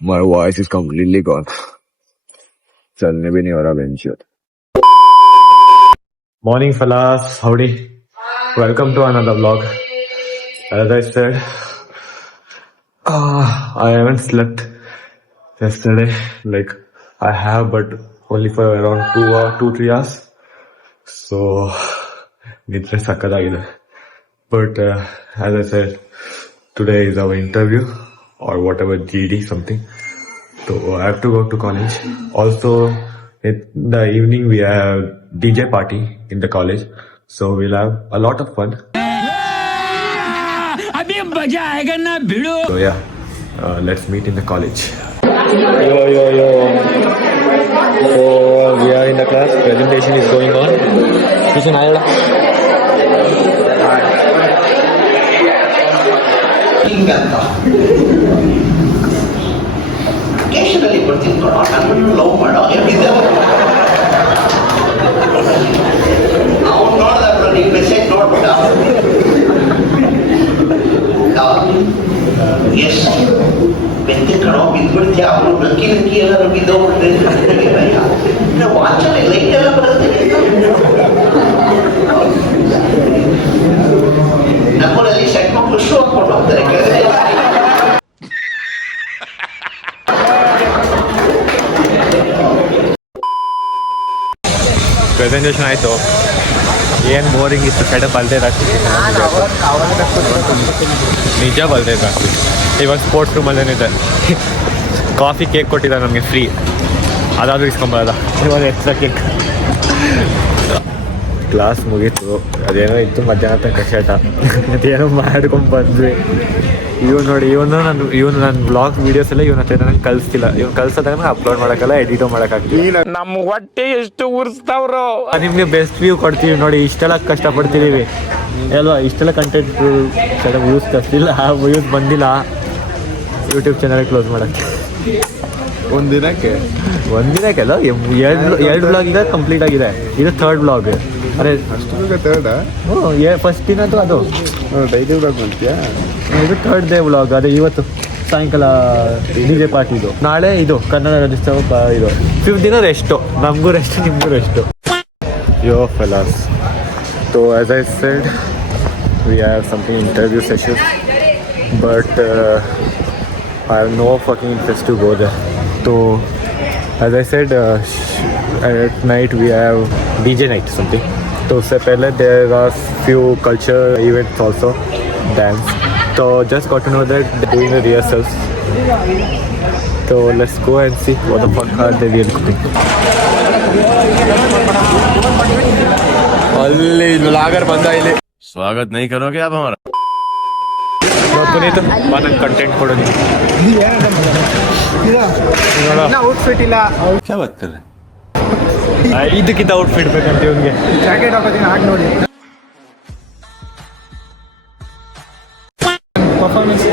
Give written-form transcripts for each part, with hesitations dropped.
My voice is completely gone. चलने भी नहीं हो रहा bench. Morning fellas, howdy. Welcome to another vlog. As I said, I haven't slept yesterday. Like I have, but only for around 2 or 3 hours. So nidre sakadaಗಿದೆ. But as I said, today is our interview or whatever GD something. So I have to go to college. Also, in the evening we have DJ party in the college. So we'll have a lot of fun. So yeah, let's meet in the college. Yo. So we are in the class. Presentation is going on. Kishan ayala. Occasionally ಬರ್ತೀನಿ ನಾನು love ಮಾಡೋ ಅವ್ನು ನೋಡ್ದ ನೀನು message ನೋಡ್ಬಿಟ್ಟ ಎಷ್ಟು ಬೆಂತೆ ಕಣೋ ಬಿದ್ದುಬಿಡ್ತೀಯ ಅವನು ನಕ್ಕಿ ಎಲ್ಲರೂ ಬಿದ್ದೋಗ್ಬಿಟ್ರೆ ವಾಚಲ್ಲಿ ಲೈಟ್ ಎಲ್ಲ ಬರುತ್ತೆ ನಮ್ಮೂರಲ್ಲಿ ಸೆಟ್ ಮಕ್ಕಳು ಶೂ ಹಾಕೊಂಡು ಹೋಗ್ತಾರೆ. ಪ್ರೆಸೆಂಟೇಷನ್ ಆಯಿತು. ಏನು ಬೋರಿಂಗ್ ಇತ್ತು, ಸೆಟಪ್ ಅಲ್ಲದೆ ನಿಜ ಬಲ್ದೇ ಜಾಸ್ತಿ. ಇವಾಗ ಸ್ಪೋರ್ಟ್ಸ್ ರೂಮಲ್ಲೇನಿದೆ. ಕಾಫಿ ಕೇಕ್ ಕೊಟ್ಟಿದ್ದಾರೆ ನಮಗೆ ಫ್ರೀ, ಅದಾದರೂ ಇಸ್ಕೊಂಬರೋದ ಇವಾಗ ಎಕ್ಸ್ಟ್ರಾ ಕೇಕ್. ಕ್ಲಾಸ್ ಮುಗೀತು, ಅದೇನೋ ಇತ್ತು ಮಧ್ಯಾಹ್ನ ತನಕ ಶೇಟ, ಅದೇನೋ ಮಾಡ್ಕೊಂಡ್ಬಂದ್ವಿ. ಇವನು ನನ್ನ ಬ್ಲಾಗ್ ವೀಡಿಯೋಸ್ ಎಲ್ಲ ಇವನ ಹತ್ರ ನನಗೆ ಕಳಿಸ್ತಿಲ್ಲ. ಇವ್ನು ಕಳ್ಸೋದಾಗ ನಾನು ಅಪ್ಲೋಡ್ ಮಾಡೋಕ್ಕಲ್ಲ, ಎಡಿಟೋ ಮಾಡೋಕ್ಕಾಗ್ತಿಲ್ಲ. ನಮ್ಮ ಹೊಟ್ಟೆ ಎಷ್ಟು ಉರ್ಸ್ತಾವ್ರು. ನಿಮಗೆ ಬೆಸ್ಟ್ ವ್ಯೂ ಕೊಡ್ತೀವಿ ನೋಡಿ. ಇಷ್ಟೆಲ್ಲ ಕಷ್ಟಪಡ್ತಿದ್ದೀವಿ ಅಲ್ವಾ, ಇಷ್ಟೆಲ್ಲ ಕಂಟೆಂಟ್ ವ್ಯೂಸ್ ಕಷ್ಟಿಲ್ಲ, ವ್ಯೂಸ್ ಬಂದಿಲ್ಲ. ಯೂಟ್ಯೂಬ್ ಚಾನಲ್ ಕ್ಲೋಸ್ ಮಾಡೋಕ್ಕೆ ಒಂದಿನಕ್ಕೆ ಅಲ್ಲ, ಎರಡು ಬ್ಲಾಗ್ ಈಗ ಕಂಪ್ಲೀಟ್ ಆಗಿದೆ. ಇದು ಥರ್ಡ್ ಬ್ಲಾಗ್. ಅರೆ ಥರ್ಡಾ? ಫಸ್ಟ್ ದಿನದ್ದು ಅದು ಡೈಲಿ ಬ್ಲಾಗ್ ಮಾಡ್ತೀಯಾ? ಇದು ಥರ್ಡ್ ಡೇ ವ್ಲಾಗ್. ಅದೇ ಇವತ್ತು ಸಾಯಂಕಾಲ DJ ಪಾರ್ಟಿ ಇದು, ನಾಳೆ ಇದು ಕನ್ನಡ ರಾಜ್ಯೋತ್ಸವ ಇದು. 5th ದಿನ ರೆಸ್ಟು, ನಮಗೂ ರೆಸ್ಟ್ ನಿಮಗೂ rest. Yo fellas. So as I said we have something interview session, but I have no fucking interest to go there. So as I said, at night we have DJ night something. So उससे पहले there are few culture events also, dance. So just got to know that they're doing the rehearsals. So let's go and see what the fuck are they really cooking. ಅಲ್ಲಿ logger ಬಂದ ಇಲ್ಲಿ. स्वागत नहीं करोगे आप हमारा? ಪುನೀತ್ ನನಗೆ ಕಂಟೆಂಟ್ ಕೊಡೋದು. ಔಟ್ಫಿಟ್ ಇಲ್ಲ. क्या बात कर रहे हैं? ಇದಕ್ಕಿಂತ ಔಟ್ಫಿಟ್ ಬೇಕಂತ ಇವನಿಗೆ. ಜಾಕೆಟ್ ಹಾಕೋತೀನಿ, ಆಗ ನೋಡಿ ಪರ್ಫಾರ್ಮೆನ್ಸ್.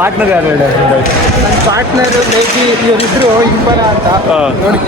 ಪಾರ್ಟ್ನರ್ ಯಾರು ಹೇಳಿ? ನನ್ನ ಪಾರ್ಟ್ನರ್ ಲೇಖಿ ಇವರಿದ್ರು ಇಂಪರ ಅಂತ ನೋಡಿ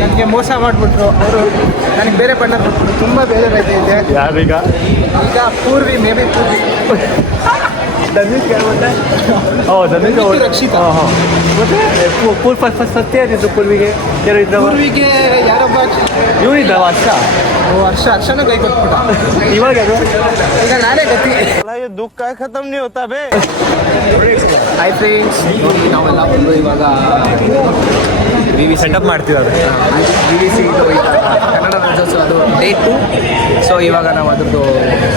ನನಗೆ ಮೋಸ ಮಾಡಿಬಿಟ್ರು ಅವರು. ನನಗೆ ಬೇರೆ ಪಾರ್ಟ್ನರ್ ಕೊಟ್ಬಿಟ್ರು, ತುಂಬ ಬೇಜಾರೈತೆ ಇದೆ. ಯಾರೀಗ? ಈಗ ಪೂರ್ವಿ, ಮೇ ಬಿ ಪೂರ್ವಿ. ಧನುಷ್ ಕೇಳ್ಬಿಟ್ಟೆ. ಧನುಷ್ ರಕ್ಷಿತಾ. ಮತ್ತೆ ಫಸ್ಟ್ ಸತ್ಯ ಏನಿತ್ತು ಪೂರ್ವಿಗೆ? ಯಾರು ಇದ್ದ? ಪೂರ್ವಿಗೆ ಯಾರೊಬ್ಬ ಇವನಿದ್ದ ವರ್ಷನೂ ಕೈ ಕೊಟ್ಬಿಟ್ಟ. ಇವಾಗ ಅದು ಈಗ ನಾನೇ ಗತಿ. दुख का खत्म नहीं होता बे. ಹಾಯ್ ಫ್ರೆಂಡ್ಸ್, ನೋಡಿ ನಾವೆಲ್ಲ ಬಂದು ಇವಾಗ ಸೆಟಪ್ ಮಾಡ್ತಿದ್ದಾರೆ. BBC ಇದು ಕನ್ನಡ ರಾಜ್ಯೋತ್ಸವ ಅದು Day 2. ಸೊ ಇವಾಗ ನಾವು ಅದ್ರದ್ದು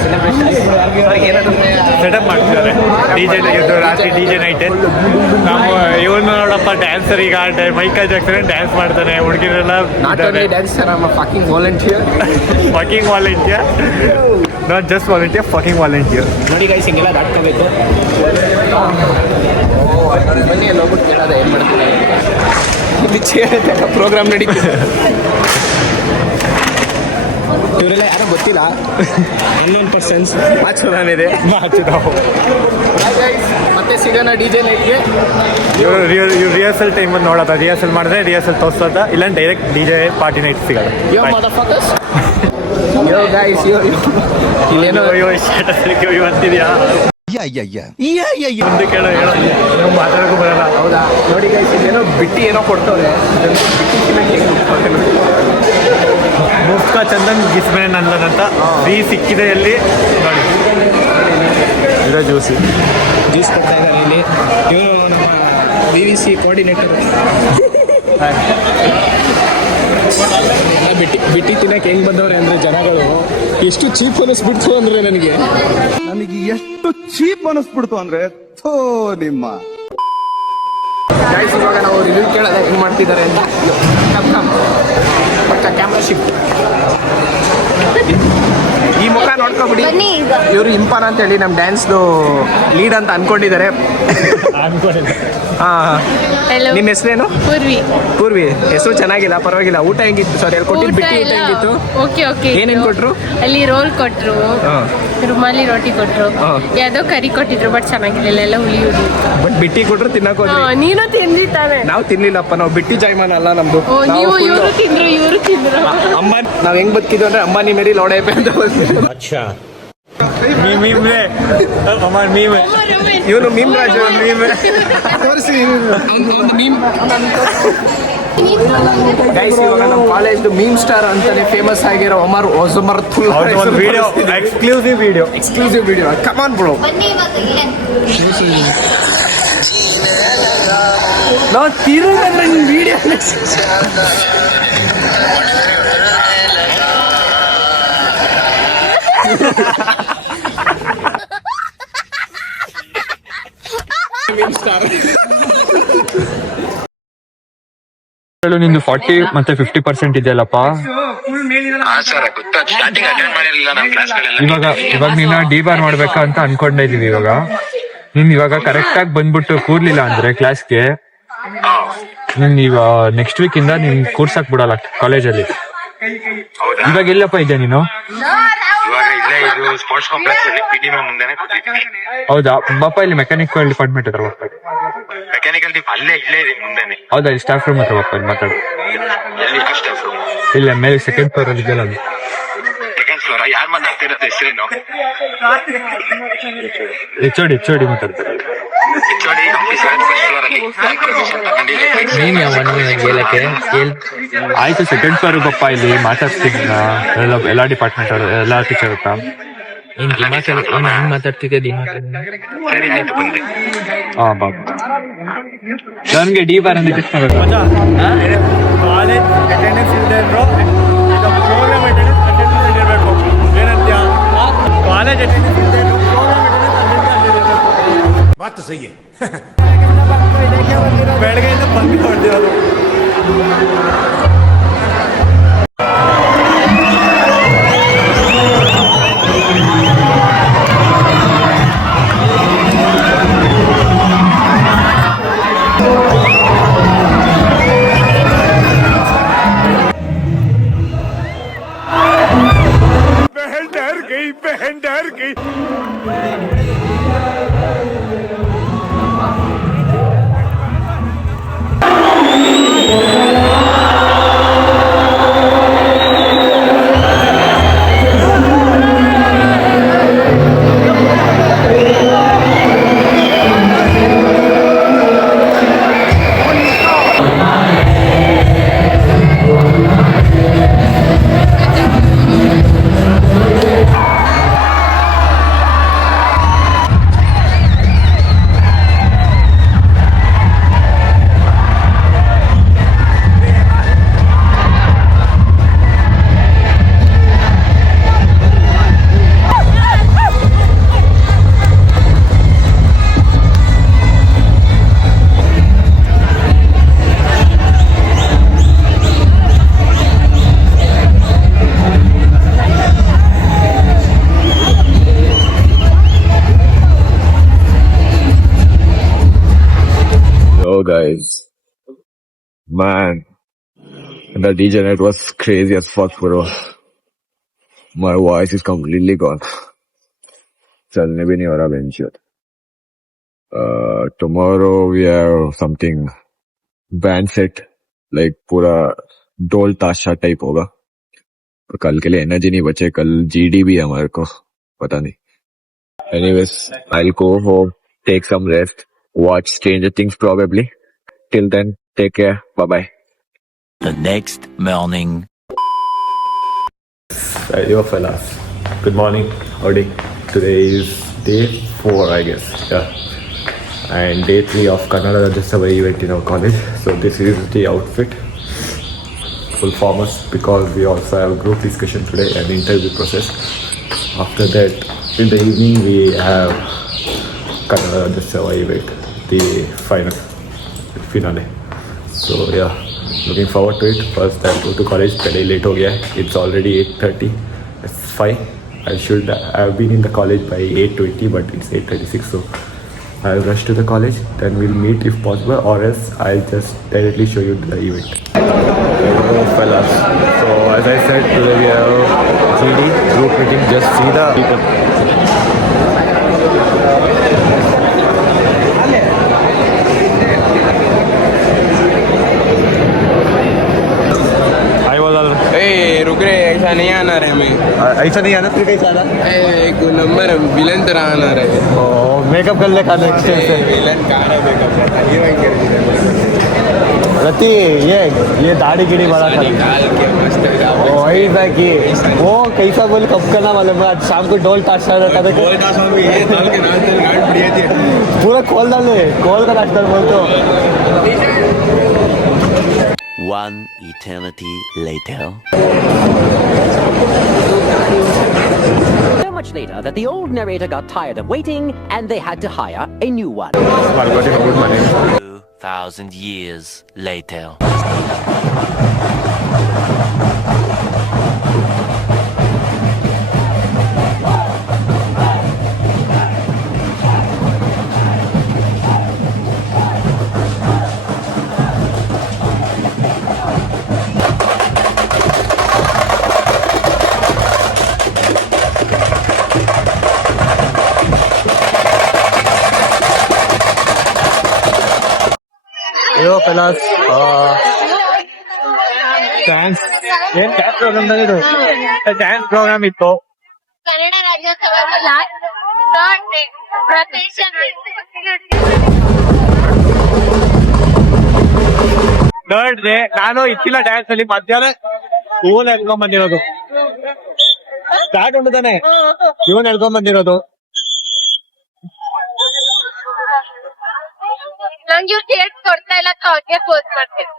ಸೆಲೆಬ್ರೇಷನ್ ಏನಾದರೂ ಸೆಟಪ್ ಮಾಡ್ತಿದ್ದಾರೆ. DJ ರಾತ್ರಿ DJ ನೈಟ್. ನಾವು ಇವನು ನೋಡಪ್ಪ ಡ್ಯಾನ್ಸರ್. ಈಗ ಮೈಕಲ್ ಜಾಕ್ಸನ್ ಡ್ಯಾನ್ಸ್ ಮಾಡ್ತಾನೆ. ಹುಡುಗಿರೆಲ್ಲ not only dancer, I am a fucking volunteer. Fucking volunteer, not just volunteer, fucking volunteer. ನೋಡಿ ಗೈಸ್, ಹಿಂಗೆಲ್ಲ ದಾಟ್ಕೋಬೇಕು. ಬನ್ನಿ ಅಲ್ಲಿ ಹೋಗ್ಬಿಟ್ಟು ಕೇಳೋದ ಏನು ಮಾಡ್ತೀನಿ. ಇಲ್ಲಿ ಚೇರ್ ಪ್ರೋಗ್ರಾಮ್ ನಡೀತಿದೆ. ಇವರೆಲ್ಲ ಯಾರೋ ಗೊತ್ತಿಲ್ಲ, ಅನ್ನೋನ್ ಪರ್ಸನ್ಸ್. ಮಾಚುದಾನಿದೆ, ಮಾಚುದಾವು. ಮತ್ತೆ ಸಿಗೋಣ DJ ನೈಟ್ಗೆ. ರಿಹರ್ಸಲ್ ಟೈಮಲ್ಲಿ ನೋಡೋದ, ರಿಹರ್ಸಲ್ ಮಾಡಿದ್ರೆ ರಿಹರ್ಸಲ್ ತೋರಿಸೋದ, ಇಲ್ಲ ಡೈರೆಕ್ಟ್ DJ ಪಾರ್ಟಿ ನೈಟ್ ಸಿಗೋದು. ಯೋ ಮದರ್ಫಕರ್ಸ್. ಯೋ ಗೈಸ್, ಯೋ ಇಲ್ಲೇನೋ ಅಂತಿದ್ಯಾ? ಮುಂದೆ ಕೇಳೋ, ಹೇಳೋ ಏನೋ ಬಿಟ್ಟಿ ಏನೋ ಕೊಡ್ತವ್ರೆ ಇದನ್ನ ಬಿಟ್ಟಿ ತಿನ್ನಕ್ಕೆ ಹೆಂಗ್ ಕೊಡ್ತವ್ರೆ ನೋಡಿ. ಮುಫ್ತ ಚಂದನ್ ಗಿಸ್ಮೆ ನಂದನ್ ಅಂತ ಫ್ರೀ ಸಿಕ್ಕಿದೆ ಅಲ್ಲಿ ನೋಡಿ. ಇರೋ ಜ್ಯೂಸಿ ಜ್ಯೂಸ್ ಕೊಡ್ತಾ ಇದ್ದಾರೆ ಇಲ್ಲಿ. ಇವರು ನಮ್ಮ BVC ಕೋಆರ್ಡಿನೇಟರ್. ಬಿಟ್ಟಿ ತಿನ್ನಕ್ಕೆ ಹೆಂಗ್ ಬಂದವ್ರೆ ಅಂದ್ರೆ ಜನಗಳು ಎಷ್ಟು ಚೀಪ್ ಅನ್ನಿಸ್ಬಿಡ್ತು ಅಂದ್ರೆ ನನಗೆ ಎಷ್ಟು ಚೀಪ್ ಅನಿಸ್ಬಿಡ್ತು ಅಂದ್ರೆ ಥೋ ನಿಮ್ಮ ಗೈಸ್ ಇವಾಗ ನಾವು ರಿವ್ಯೂ ಕೇಳೋದ ಹೆಂಗ್ ಮಾಡ್ತಿದ್ದಾರೆ ಅಂತ. ಪಕ್ಕ ಕ್ಯಾಮ್ರಾ ಶಿಫ್ಟ್. ಈ ಮುಖ ನೋಡ್ಕೊಬಿಡಿ. ಇವರು ಇಂಪಾನ್ ಅಂತ ಹೇಳಿ ನಮ್ಮ ಡ್ಯಾನ್ಸ್ದು ಲೀಡ್ ಅಂತ ಅನ್ಕೊಂಡಿದ್ದಾರೆ. ಹಾ ನಿಮ್ಮ ಹೆಸರೇನು? ಪೂರ್ವಿ. ಹೆಸರು ಚೆನ್ನಾಗಿಲ್ಲ, ಪರವಾಗಿಲ್ಲ. ಊಟ ಹೆಂಗಿತ್ತು? ಸಾರಿ ಅಲ್ಲಿ ಕೊಟ್ಟಿದ್ದು ಬಿಟ್ಟಿ ಊಟ ಹೆಂಗಿತ್ತು? ಓಕೆ ಏನೇನು ಕೊಟ್ರು? ಅಲ್ಲಿ ರೋಲ್ ಕೊಟ್ರು, ರುಮಾಲಿ ರೋಟಿ ಕೊಟ್ರು, ಯಾವ್ದೋ ಕರಿ ಕೊಟ್ಟಿದ್ರು, ಬಟ್ ಚೆನ್ನಾಗಿರ್ಲಿಲ್ಲ, ಎಲ್ಲ ಹುಳಿ ಬಟ್ ಬಿಟ್ಟಿ ಕೊಟ್ರು ತಿನ್ನಕ್ ಹೋದ್ವಿ. ನೀನು ತಿಂದಿ ತಾನೆ? ನಾವು ತಿನ್ಲಿಲ್ಲಪ್ಪ, ನಾವು ಬಿಟ್ಟಿ ಜಾಯ್ಮಾನ್ ಅಲ್ಲ ನಮ್ದು. ನೀವು ಇವರು ತಿಂದ್ರು. ಅಮ್ಮ ನಾವ್ ಹೆಂಗ್ ಬದುಕಿದ್ವು ಅಂದ್ರೆ ಅಂಬಾನಿ ಮೇರಿ ಲೋಡೈಪೆ ಅಂತ ಇವನು ಮೀಮ್ ರಾಜು. ಗೈಸ್ ಇವಾಗ ನಮ್ಮ ಕಾಲೇಜ್ ಮೀಮ್ ಸ್ಟಾರ್ ಅಂತಾನೆ ಫೇಮಸ್ ಆಗಿರೋ ಒಮರ್ ವಿಡಿಯೋ ಎಕ್ಸ್ಕ್ಲೂಸಿವ್ ವಿಡಿಯೋ. ಕಮಾನ್ ಬ್ರೋ. ನಾವು ತಿರುಗಂದ್ರೆ ನಿಮ್ ವಿಡಿಯೋ ನಿಂದು 40 ಮತ್ತೆ 50% ಇದೆಯಲ್ಲಪ್ಪ. ಇವಾಗ ನೀನ ಡಿಬಾರ್ ಮಾಡ್ಬೇಕಾ ಅಂತ ಅನ್ಕೊಂಡೆ ಇದೀವಿ. ಇವಾಗ ನೀನ್ ಇವಾಗ ಕರೆಕ್ಟ್ ಆಗಿ ಬಂದ್ಬಿಟ್ಟು ಕೂರ್ಲಿಲ್ಲ ಅಂದ್ರೆ ಕ್ಲಾಸ್ಗೆ, ನೀನ್ ಇವಾಗ ನೆಕ್ಸ್ಟ್ ವೀಕ್ ಇಂದ ನೀನ್ ಕೂರ್ಸಕ್ ಬಿಡಲ್ಲ ಕಾಲೇಜಲ್ಲಿ. ಇವಾಗ ಎಲ್ಲಪ್ಪ ಇದೆಯಾ ನೀನು? ಹೌದಾ ಬಾಪ, ಇಲ್ಲಿ ಮೆಕ್ಯಾನಿಕಲ್ ಡಿಪಾರ್ಟ್ಮೆಂಟ್ ಹತ್ರ ಬಾಪ. ಹೌದಾ, ಇಲ್ಲಿ ಸ್ಟಾಫ್ ರೂಮ್ ಹತ್ರ ಬಾಪ, ಇಲ್ಲಿ ಮಾತಾಡು. ಇಲ್ಲ ಮೇಲೆ ಸೆಕೆಂಡ್ ಫ್ಲೋರ್ ಅಲ್ಲಿ ಇದೆಯಲ್ಲ ಅದು. HOD ಮಾತಾಡ್ತಾರೆ. ಆಯ್ತು, ಸೆಕೆಂಡ್ ಫ್ಲೋರ್ ಬಪ್ಪ, ಇಲ್ಲಿ ಮಾತಾಡ್ತೀನಿ ಎಲ್ಲಾ ಡಿಪಾರ್ಟ್ಮೆಂಟ್ ಅವರು, ಎಲ್ಲಾ ಟೀಚರ್ ಹತ್ರ. ಹಾ ಬಾಬಾ, ನನ್ಗೆ ಡಿ ಬಾರ್ ಅಂತ ಕಾಲೇಜ್ ಅಟೆಂಡೆನ್ಸ್ ಇಲ್ಲದೆ ಇರೋ ಪ್ರೋಗ್ರಾಮ್ ಅಟೆಂಡೆನ್ಸ್ ಇರಬೇಕು. ಏನಂತ್ಯ? ಕಾಲೇಜ್ ಅಟೆಂಡೆನ್ಸ್ ಇಲ್ಲದೆ ಇರೋ ಪ್ರೋಗ್ರಾಮ್ ಅಟೆಂಡೆನ್ಸ್ ಮಾತು ಸಹಿ. ಬೆಳಗ್ಗೆಯಿಂದ ಬಂದು ನೋಡ್ತೀವಿ. बहन डर गई. Guys, man, the DJ night was crazy as fuck, bro. My voice is completely gone. चलने भी नहीं हो रहा bench. Tomorrow we have something band set, like पूरा ढोल ताशा टाइप होगा. और कल के लिए एनर्जी नहीं बचे. कल GD भी है हमारे को, पता नहीं. Anyways, I'll go home, take some rest, watch Stranger Things probably, Till then, take care. Bye bye. The next morning. Yo fellas, good morning. Howdy. Today is day 4, I guess. Yeah. And day 3 of Kannada Rajyotsava event in our college. So this is the outfit. Full formals because we also have a group discussion today and interview process. After that, in the evening we have Kannada Rajyotsava event, the finale. So yeah, looking forward to it. First I'll go to college. Today late ho gaya. It's already 8:30. It's 5. I should have been in the college by 8:20, but it's 8:36. So I'll rush to the college. Then we'll meet if possible, or else I'll just directly show you the event. Hello fellas. So as I said, today we have GD group meeting. Just see the people. रुक रहे, ऐसा नहीं आना रहे हमें। ऐसा नहीं आना फिर कैसा आना? एक नंबर विलन तरह आना रहे। मेकअप कर ले खाने से विलन कहाँ है मेकअप? रति ये दाढ़ी गिड़ी बड़ा था निकाल के मस्त वही था कि वो कैसा बोले कब करना मालूम है। आज शाम को ढोल ताशा रहता था बोल का सॉन्ग ये डाल के नाच गाड़ बढ़िया थी। पूरा खोल डाले खोल का नाचता बोलते हो। One eternity later. So much later that the old narrator got tired of waiting and they had to hire a new one. 2,000 years later. Yo fellas, dance ಏನ್ ಡ್ಯಾನ್ಸ್ ಪ್ರೋಗ್ರಾಮ್ ಇದು ಡ್ಯಾನ್ಸ್ ಪ್ರೋಗ್ರಾಮ್ ಇತ್ತು. ಕನ್ನಡ ರಾಜ್ಯೋತ್ಸವದ third day ನಾನು ಇತ್ತಿಲ್ಲ dance ಅಲ್ಲಿ ಮಧ್ಯಾಹ್ನ ಇವನ್ ಎಳ್ಕೊಂಡ್ ಬಂದಿರೋದು start ಉಂಟು ತಾನೆ ಇವನ್ ಎಳ್ಕೊಂಡ್ ಬಂದಿರೋದು. ನಂಗೆ ಇವ್ರು ಕೊಡ್ತಾ ಇಲ್ಲ ಅವ್ರಿಗೆ ಫೋನ್ ಮಾಡ್ತೀನಿ.